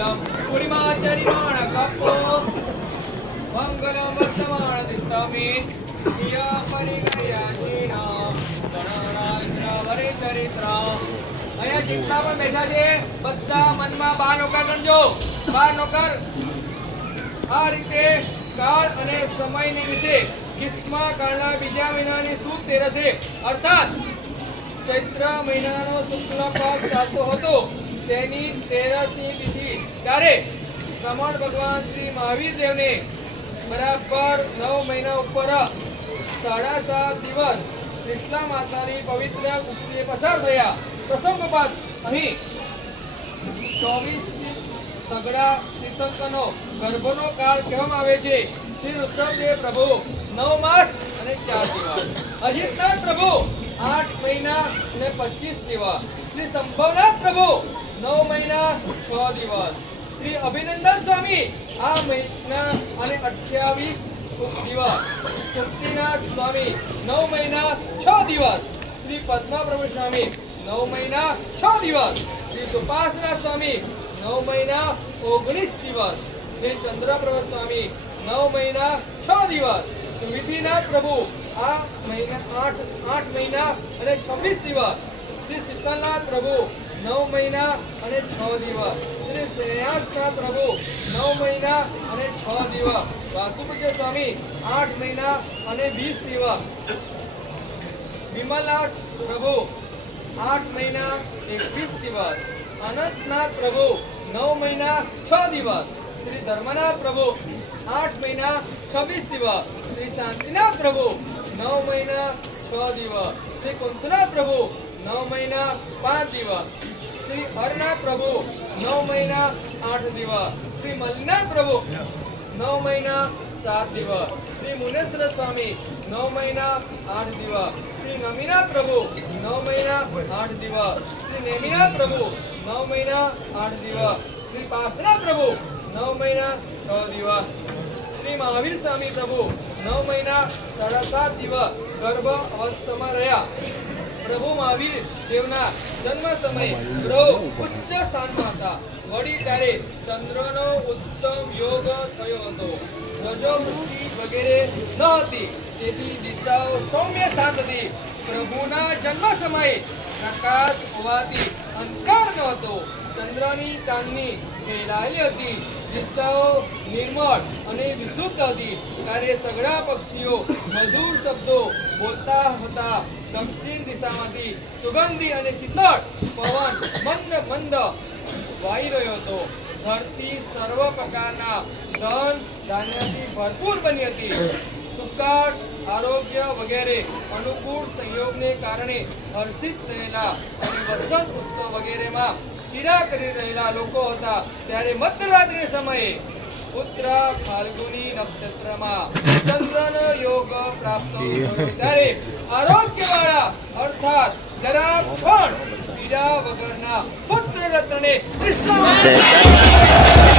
पुरिमाचरिमाण कपो मंगलम वर्तमान दिष्टामि किया परिगयानीना गणनान्द्रवरे चरित्रा। અહીંયા જેટલા પણ બેઠા છે બધા મનમાં 12 નોકર ગણજો। 12 નોકર આ રીતે કાળ અને સમયની વિશે કિસ્મા કાળના બીજા મહિનાની સુદ તેરસે અર્થાત ચૈત્ર મહિનાનો શુક્લ પક્ષ ચાલતો હતો તેની 13મી તિથિ ત્યારે શ્રમણ ભગવાન શ્રી મહાવીર દેવને બરાબર 9 મહિના ઉપર 7.5 દિવસ કૃષ્ણા માતાની પવિત્ર કુક્ષીએ પસાર થયા। પ્રસંગોપાત અહીં 24 સગડા તીર્થંકરનો ગર્ભનો કાળ કહેવામાં આવે છે। શ્રી ઋષભદેવ પ્રભુ 9 માસ અને 4 દિવસ, અજીતનાથ પ્રભુ 8 મહિના અને 25 દિવસ, શ્રી સંભવનાથ પ્રભુ 9 મહિના 6 દિવસ, શ્રી અભિનંદન સ્વામી આ મહિના અને 28 દિવસ, શક્તિનાથ સ્વામી 9 મહિના 6 દિવસ, શ્રી પદ્મા પ્રભુ સ્વામી 9 મહિના 6 દિવસ, શ્રી સુપાસના સ્વામી 9 મહિના 19 દિવસ, શ્રી ચંદ્રપ્રભુ સ્વામી 9 મહિના 6 દિવસ, શ્રી વિધિનાથ પ્રભુ આ મહિના 8 મહિના અને 26 દિવસ, શ્રી શીતલનાથ પ્રભુ 9 મહિના અને 6 દિવસ, શ્રી શ્રેયાસનાથ પ્રભુ 9 મહિના અને 6 દિવસ, વાસુપતિ સ્વામી 8 મહિના અને 20 દિવસ, વિમલનાથ પ્રભુ 8 મહિના 21 દિવસ, અનંતનાથ પ્રભુ 9 મહિના 6 દિવસ, શ્રી ધર્મનાથ પ્રભુ 8 મહિના 26 દિવસ, શ્રી શાંતિનાથ પ્રભુ 9 મહિના 6 દિવસ, શ્રી કુંતનાથ પ્રભુ 9 મહિના 5 દિવસ, શ્રી હરનાથ પ્રભુ 9 મહિના 8 દિવસ, શ્રી મલ્લિનાથ પ્રભુ 9 મહિના 7 દિવસ, શ્રી મુનેશ્વર સ્વામી 9 મહિના 8 દિવસ, શ્રી નમીનાથ પ્રભુ 9 મહિના 8 દિવસ, શ્રી નેમિનાથ પ્રભુ 9 મહિના 8 દિવસ, શ્રી પાસનાથ પ્રભુ 9 મહિના 6 દિવસ, શ્રી મહાવીર સ્વામી પ્રભુ 9 મહિના 7.5 દિવસ ગર્ભ અવસ્થામાં રહ્યા। પ્રભુ મહાવીર દેવના જન્મ સમયે ગ્રહો ઉચ્ચ સ્થાનમાં હતા। વળી ત્યારે ચંદ્રનો ઉત્તમ યોગ થયો હતો, રજોવૃત્તિ વગેરે ન હતી, તેથી દિશાઓ સૌમ્ય શાંત હતી। પ્રભુના જન્મ સમયે પ્રકાશ હોવાથી અંધકાર ન હતો, ચંદ્રની ચાંદની ફેલાયેલી હતી, દિશાઓ નિર્મળ અને વિશુદ્ધ હતી। ત્યારે સગડા પક્ષીઓ મધુર શબ્દો બોલતા હતા। દક્ષિણ દિશામાંથી સુગંધી અને શીતળ પવન મંદ મંદ વાઈ રહ્યો હતો। ધરતી સર્વ પ્રકારના ધન ધાન્યથી ભરપૂર બની હતી। સુકાળ આરોગ્ય વગેરે અનુકૂળ સંયોગને કારણે હર્ષિત રહેલા અને વસંત ઉત્સવ વગેરેમાં ક્રીડા કરી રહેલા લોકો હતા। ત્યારે મધરાત્રિ સમયે પુત્ર ફાલ્ગુની નક્ષત્રમાં ચંદ્રનો યોગ પ્રાપ્ત થયો। ત્યારે આરોગ્યવાળા અર્થાત જરા પણ પીડા વગરના પુત્ર રત્નને કૃષ્ણ